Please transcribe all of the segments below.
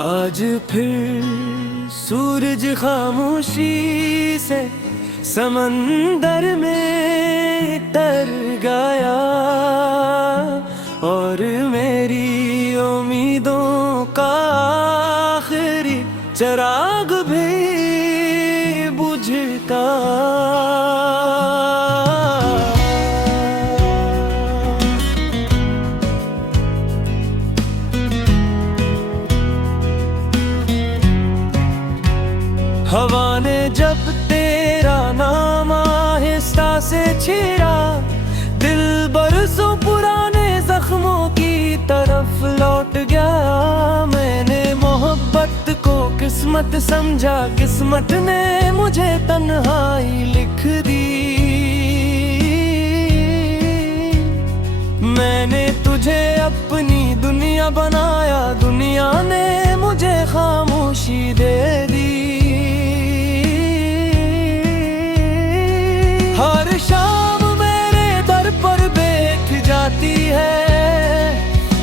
आज फिर सूरज खामोशी से समंदर में तर गया और मेरी उम्मीदों का आखिरी चिराग भी बुझता। हवा ने जब तेरा नाम आहिस्ता से छेड़ा, दिल बरसों पुराने जख्मों की तरफ लौट गया। मैंने मोहब्बत को किस्मत समझा, किस्मत ने मुझे तन्हाई लिख दी। मैंने तुझे अपनी दुनिया बनाया, दुनिया ने मुझे खामोशी दे दी। हर शाम मेरे दर पर बैठ जाती है,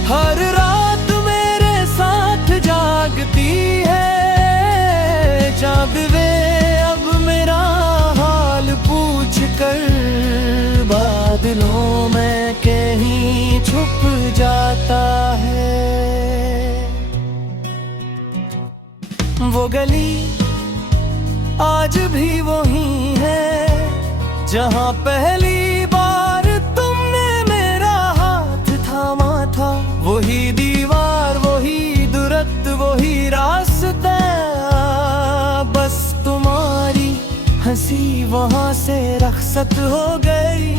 हर रात मेरे साथ जागती है। जाग वे अब मेरा हाल पूछ कर, बादलों में कहीं छुप जाता है। वो गली आज भी वही है जहाँ पहली बार तुमने मेरा हाथ थामा था। वही दीवार, वही दुरत, वही रास्ता, बस तुम्हारी हंसी वहाँ से रखसत हो गई।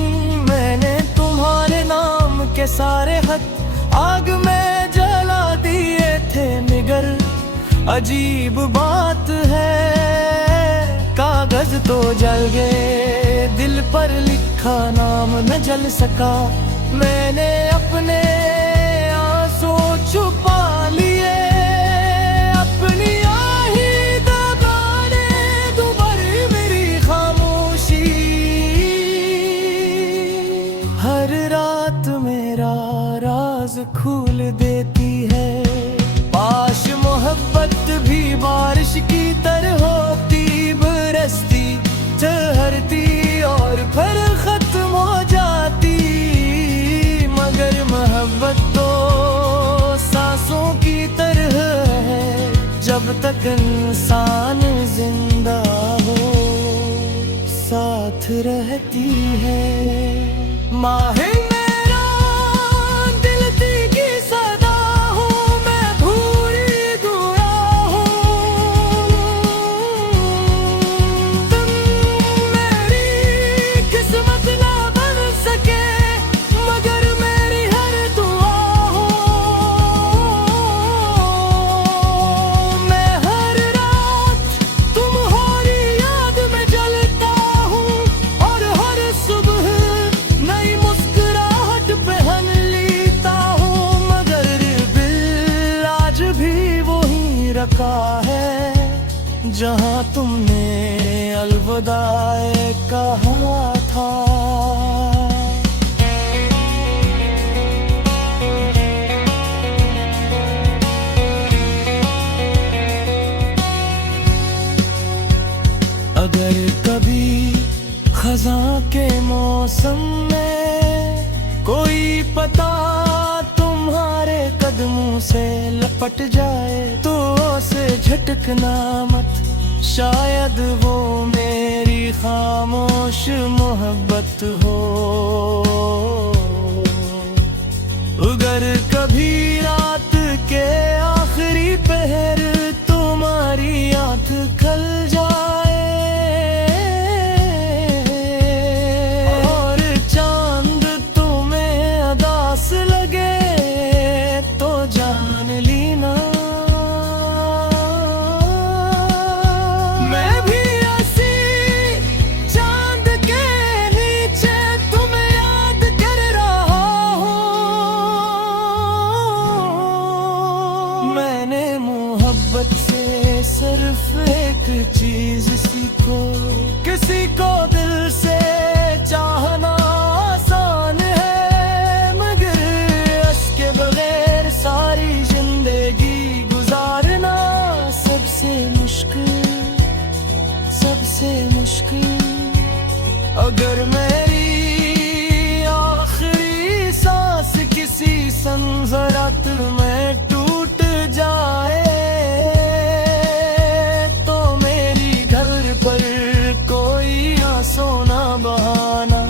मैंने तुम्हारे नाम के सारे खत आग में जला दिए थे निगर। अजीब बात है, कागज तो जल गए, दिल पर लिखा नाम न जल सका। मैंने अपने आंसू छुपा लिए, अपनी आही दबाने दुबर मेरी खामोशी। हर रात मेरा राज खोल देती है। पाश मोहब्बत भी बारिश की तरह होती, बरसती ठहरती और फिर खत्म हो जाती। मगर मोहब्बत तो सांसों की तरह है, जब तक इंसान जिंदा हो साथ रहती है। माहे मेरा दिल की सदा हूँ, मैं भूरी दुआ हूँ। तुम मेरी किस्मत ना बन सके, मगर मेरी हर दुआ हो। मैं हर रात तुम्हारी याद में जलता हूँ, और हर सुबह नई मुस्कुराहट पहन लेता हूँ। मगर दिल आज भी वही रखा है जहाँ तुमने अलविदा कहा था। अगर कभी खज़ां के मौसम में कोई पता तुम्हारे कदमों से लपट जाए, तो उसे झटकना मत, शायद वो मेरी खामोश मोहब्बत हो। अगर कभी रात के आखिरी पहर तुम्हारी आँख खल जाए और चांद तुम्हें अदास लगे, तो जान लेना मैं भी ऐसी चांद के नीचे तुम्हें याद कर रहा हूँ। मैंने मोहब्बत से सिर्फ एक चीज सीखो, किसी को दिल से चाहना आसान है, मगर इसके बगैर सारी जिंदगी गुजारना से मुश्किल। अगर मेरी आखिरी सांस किसी संजरात में टूट जाए तो मेरी घर पर कोई आंसू ना बहाना,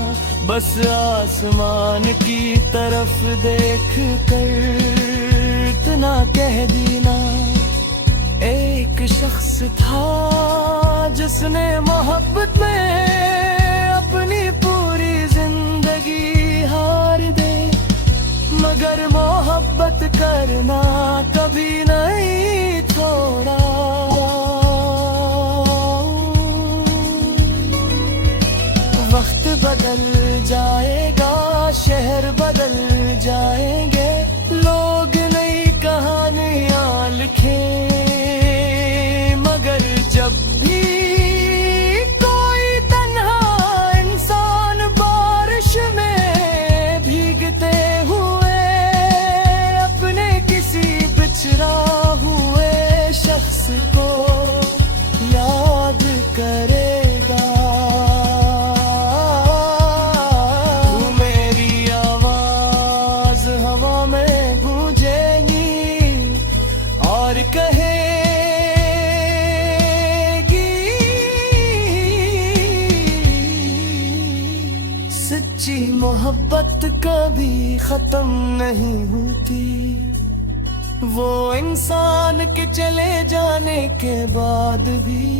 बस आसमान की तरफ देख कर इतना कह देना। एक शख्स था जिसने मोहब्बत में अपनी पूरी जिंदगी हार दे, मगर मोहब्बत करना कभी नहीं छोड़ा। वक्त बदल जाएगा, शहर बदल जाएंगे, लोग नई कहानियां लिखे, मगर जब भी कोई तन्हा इंसान बारिश में भीगते हुए अपने किसी बिछड़ा हुए शख्स को याद करेगा, मेरी आवाज हवा में गूंजेगी और कहे सच्ची मोहब्बत कभी खत्म नहीं होती, वो इंसान के चले जाने के बाद भी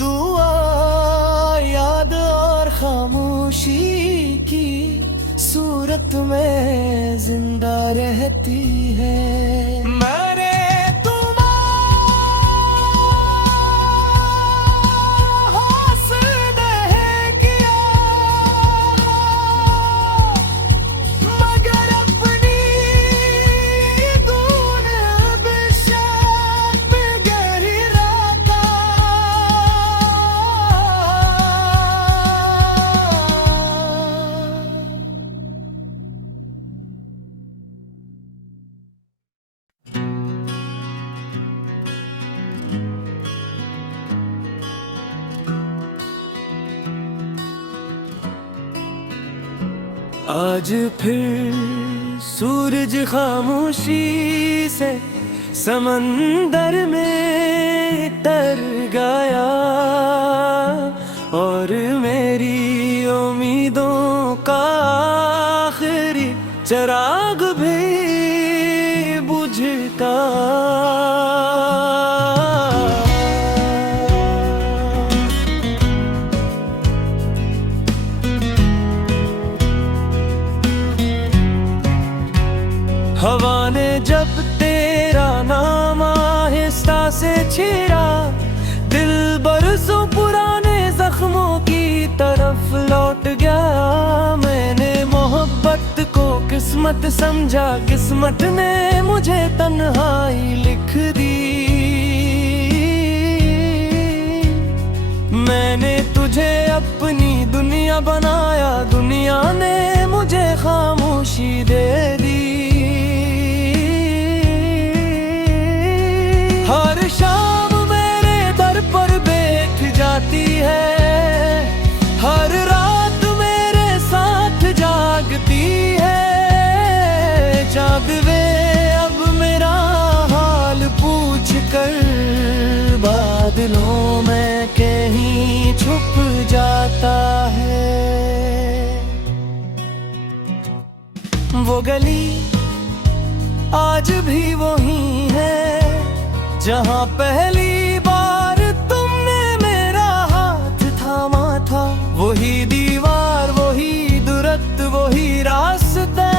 दुआ, याद और खामोशी की सूरत में जिंदा रहती है। मैंने आज फिर सूरज खामोशी से समंदर में तर गया और मेरी उम्मीदों का आखिरी चिराग भी बुझता। हवा ने जब तेरा नाम आहिस्ता से छेड़ा, दिल बरसों पुराने जख्मों की तरफ लौट गया। मैंने मोहब्बत को किस्मत समझा, किस्मत ने मुझे तन्हाई लिख दी। मैंने तुझे अपनी दुनिया बनाया, दुनिया ने मुझे खामोशी दे दी। हर शाम मेरे दर पर बैठ जाती है, हर रात मेरे साथ जागती है। जाग वे अब मेरा हाल पूछ कर, बादलों में कहीं छुप जाता है। वो गली आज भी वही है जहाँ पहली बार तुमने मेरा हाथ थामा था। वही दीवार, वही दुरत, वही रास्ता,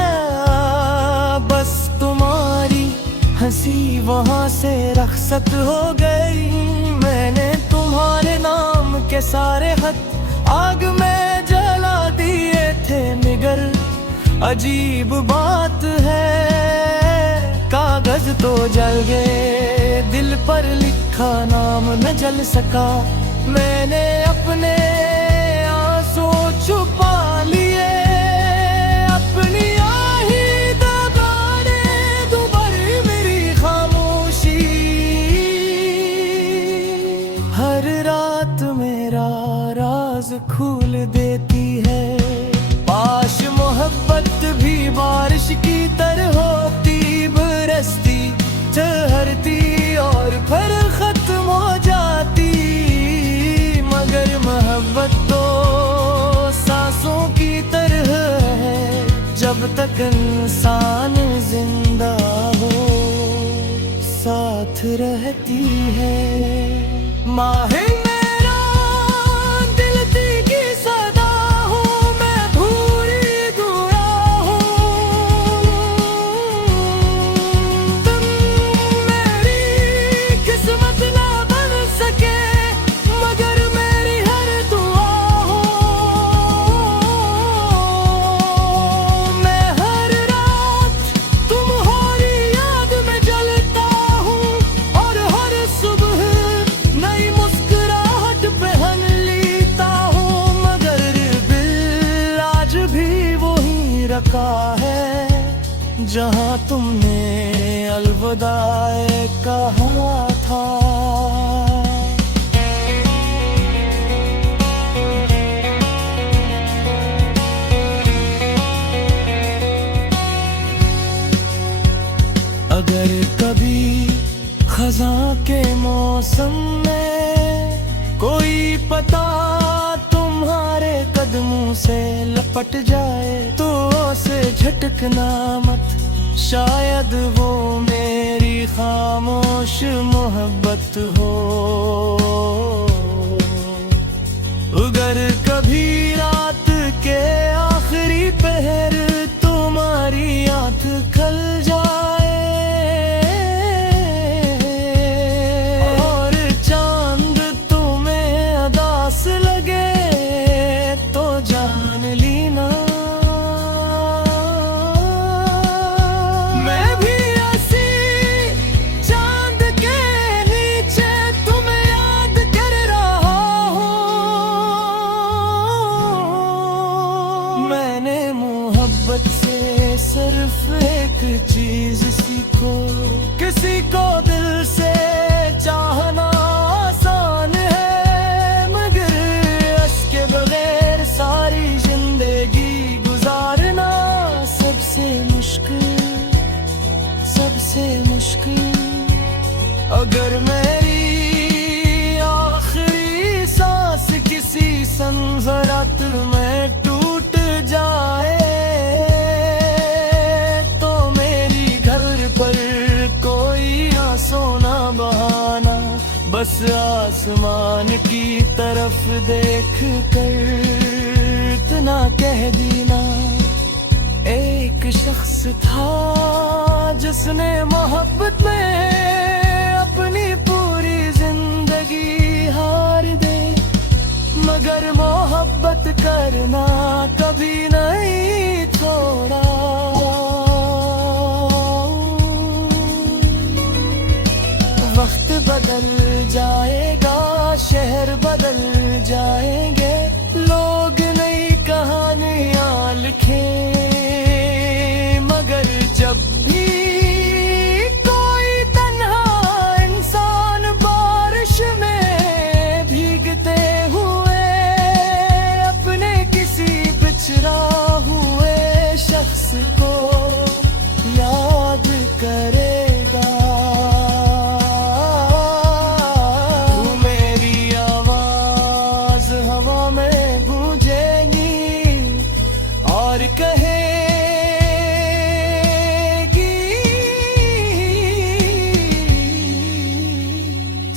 बस तुम्हारी हंसी वहाँ से रखसत हो गई। मैंने तुम्हारे नाम के सारे खत आग में जला दिए थे, मगर अजीब बात है कागज तो जल गए, दिल पर लिखा नाम न जल सका। मैंने अपने आंसू छुपा लिए, अपनी आही दबाने दुबर मेरी खामोशी। हर रात खोल देती है। पाश मोहब्बत भी बारिश की तरह होती, बरसती ठहरती और फिर खत्म हो जाती। मगर मोहब्बत तो सांसों की तरह है, जब तक इंसान जिंदा हो साथ रहती है। माहे मेरा दिल की सदा हूँ, मैं भूरी दूरा हूँ। तुम मेरी किस्मत ना बन सके, मगर मेरी हर दुआ हो। मैं हर रात तुम्हारी याद में जलता हूँ, और हर सुबह नई मुस्कुराहट पहन लेता हूँ। मगर दिल आज भी वही रखा है, जहाँ तुमने अलविदा कहा था। अगर कभी खज़ां के मौसम में कोई पता तुम्हारे कदमों से लपट जाए, तो उसे झटकना मत, शायद वो मेरी खामोश मोहब्बत हो। अगर कभी रात के आखिरी पहर तुम्हारी आँख खल जाए, और चांद तुम्हें अदास लगे, तो जान लेना मैं भी ऐसी चांद के नीचे तुम्हें याद कर रहा हूँ। मैंने मोहब्बत से सिर्फ एक चीज सीखो, किसी को दिल से चाहना आसान है, मगर इसके बगैर सारी जिंदगी गुजारना सबसे मुश्किल, सबसे मुश्किल। अगर मेरी आखिरी सांस किसी संजरात में टूट जाए, तो मेरी घर पर कोई आंसू ना बहाना, बस आसमान की तरफ देख कर इतना कह देना। एक शख्स था जिसने मोहब्बत में अपनी पूरी जिंदगी हार दे, मगर मोहब्बत करना कभी नहीं छोड़ा। वक्त बदल जाएगा, शहर बदल जाएंगे, लोग नई कहानियाँ लिखें, मगर जब भी कोई तन्हा इंसान बारिश में भीगते हुए अपने किसी बिछड़ा हुए शख्स को याद करेगा, तू मेरी आवाज हवा में गूंजेगी और कहेगी,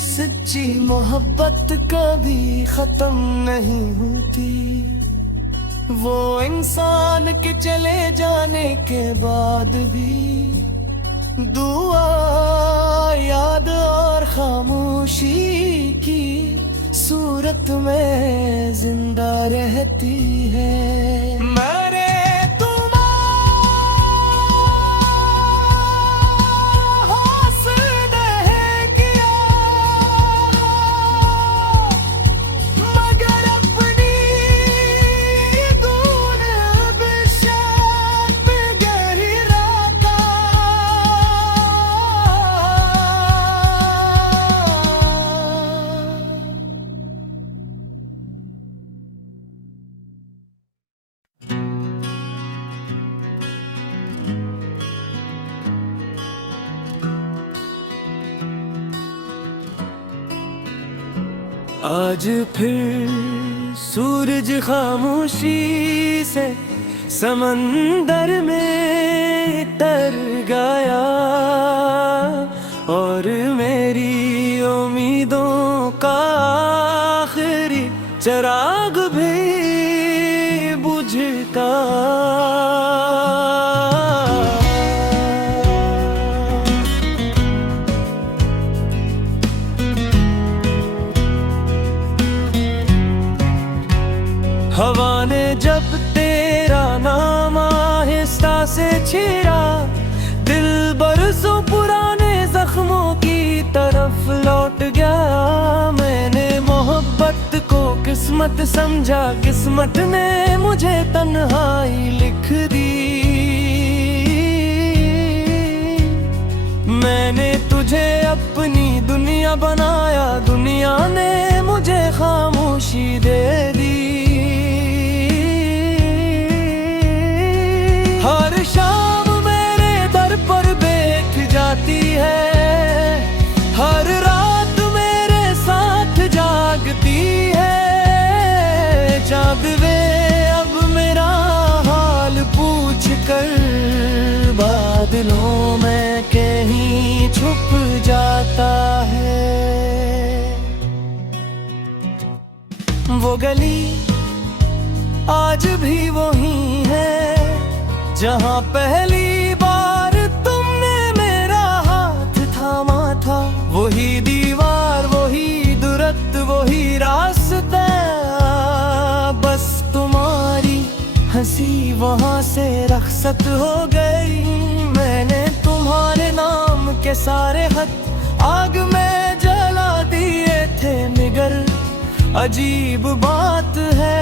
सच्ची मोहब्बत कभी खत्म नहीं होती, वो इंसान के चले जाने के बाद भी दुआ, याद और खामोशी की सूरत में जिंदा रहती है। मैंने आज फिर सूरज खामोशी से समंदर में तर गया, और मेरी उम्मीदों का आखिरी चिराग भी बुझता। हवा ने जब तेरा नाम आहिस्ता से छेड़ा, दिल बरसों पुराने जख्मों की तरफ लौट गया। मैंने मोहब्बत को किस्मत समझा, किस्मत ने मुझे तन्हाई लिख दी। मैंने तुझे अपनी दुनिया बनाया, दुनिया ने मुझे खामोशी दे दी। हर शाम मेरे दर पर बैठ जाती है, हर रात मेरे साथ जागती है। जाग वे अब मेरा हाल पूछ कर, बादलों में कहीं छुप जाता है। वो गली आज भी वही है जहाँ पहली बार तुमने मेरा हाथ थामा था। वही दीवार, वही दुरत, वही रास्ता, बस तुम्हारी हंसी वहाँ से रखसत हो गई। मैंने तुम्हारे नाम के सारे खत आग में जला दिए थे निगर। अजीब बात है,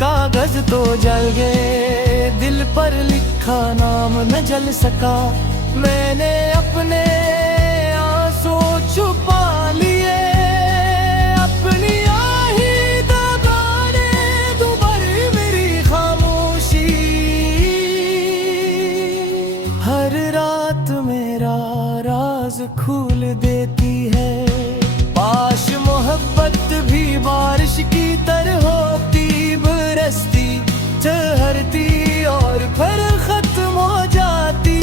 कागज तो जल गए, दिल पर लिखा नाम न जल सका। मैंने अपने आंसू छुपा लिए, अपनी आही दबाने दुबर मेरी खामोशी। हर रात मेरा राज खोल देती है। पाश मोहब्बत भी बारिश की तरह होती, बरसती ठहरती और फिर खत्म हो जाती।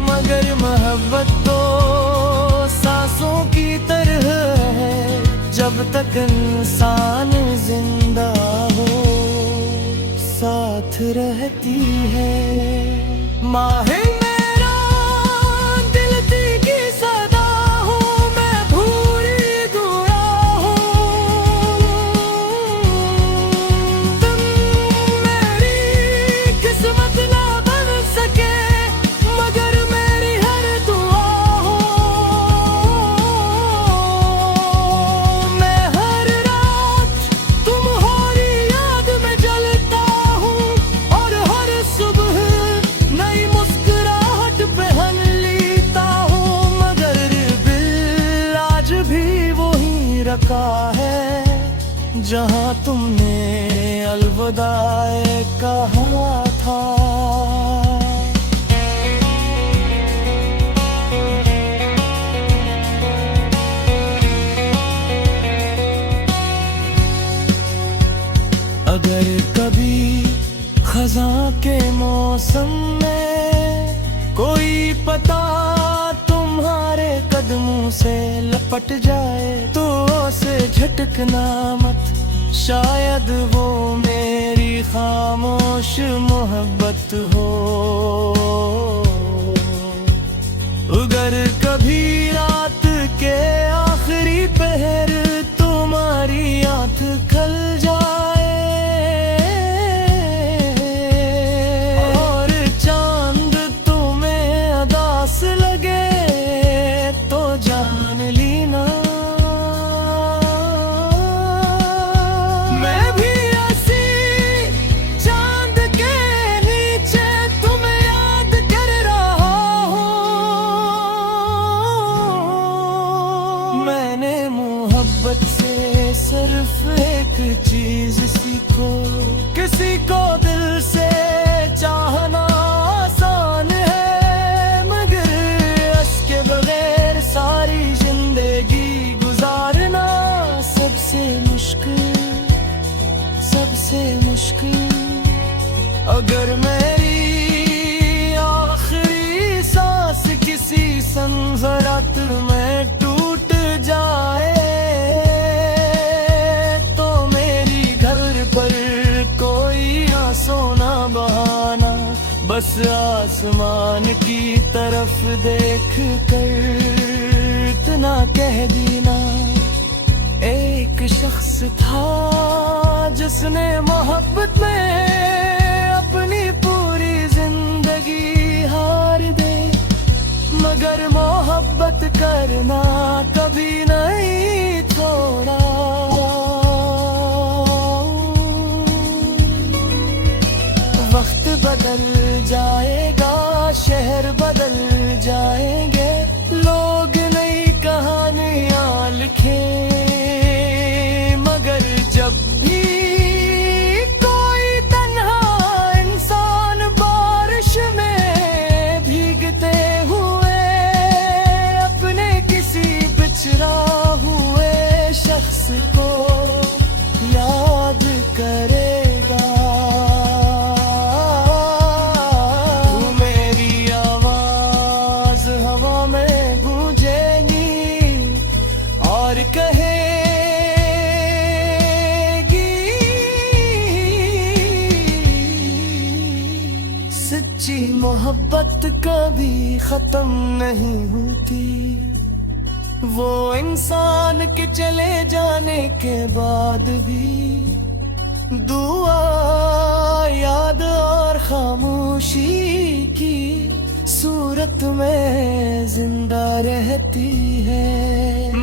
मगर मोहब्बत तो सांसों की तरह है, जब तक इंसान जिंदा हो साथ रहती है। माहे मेरा दिल की सदा हूँ, मैं भूरी दूरा हूँ। तुम मेरी किस्मत ना बन सके, मगर मेरी हर दुआ हो। मैं हर रात तुम्हारी याद में जलता हूँ, और हर सुबह नई मुस्कुराहट पहन लेता हूँ। मगर दिल आज भी वही रखा है जहाँ तुमने अलविदा कहा था। अगर कभी खज़ां के मौसम में कोई पता तुम्हारे कदमों से लपट जाए, तो उसे झटकना मत, शायद वो मेरी खामोश मोहब्बत हो। अगर कभी रात के आखिरी पहर तुम्हारी आँख खल जाए, और चांद तुम्हें अदास लगे, तो जान लेना मैं भी ऐसी चांद के नीचे तुम्हें याद कर रहा हूँ। मैंने मोहब्बत से सिर्फ एक चीज सीखो, किसी को दिल से चाहना आसान है, मगर इसके बगैर सारी जिंदगी गुजारना सबसे मुश्किल अगर मेरी आखिरी सांस किसी संजरात में टूट जाए तो मेरी घर पर कोई आंसू ना बहाना, बस आसमान की तरफ देख कर इतना कह देना। एक शख्स था जिसने मोहब्बत में अपनी पूरी जिंदगी हार दे, मगर मोहब्बत करना कभी नहीं छोड़ा। वक्त बदल जाएगा, शहर बदल जाएंगे, लोग नई कहानियां लिखें, मगर जब भी कोई तन्हा इंसान बारिश में भीगते हुए अपने किसी बिछड़ा हुए शख्स को याद करेगा, तू मेरी आवाज हवा में गूंजेगी और कहे सच्ची मोहब्बत कभी खत्म नहीं होती, वो इंसान के चले जाने के बाद भी दुआ, याद और खामोशी की सूरत में जिंदा रहती है।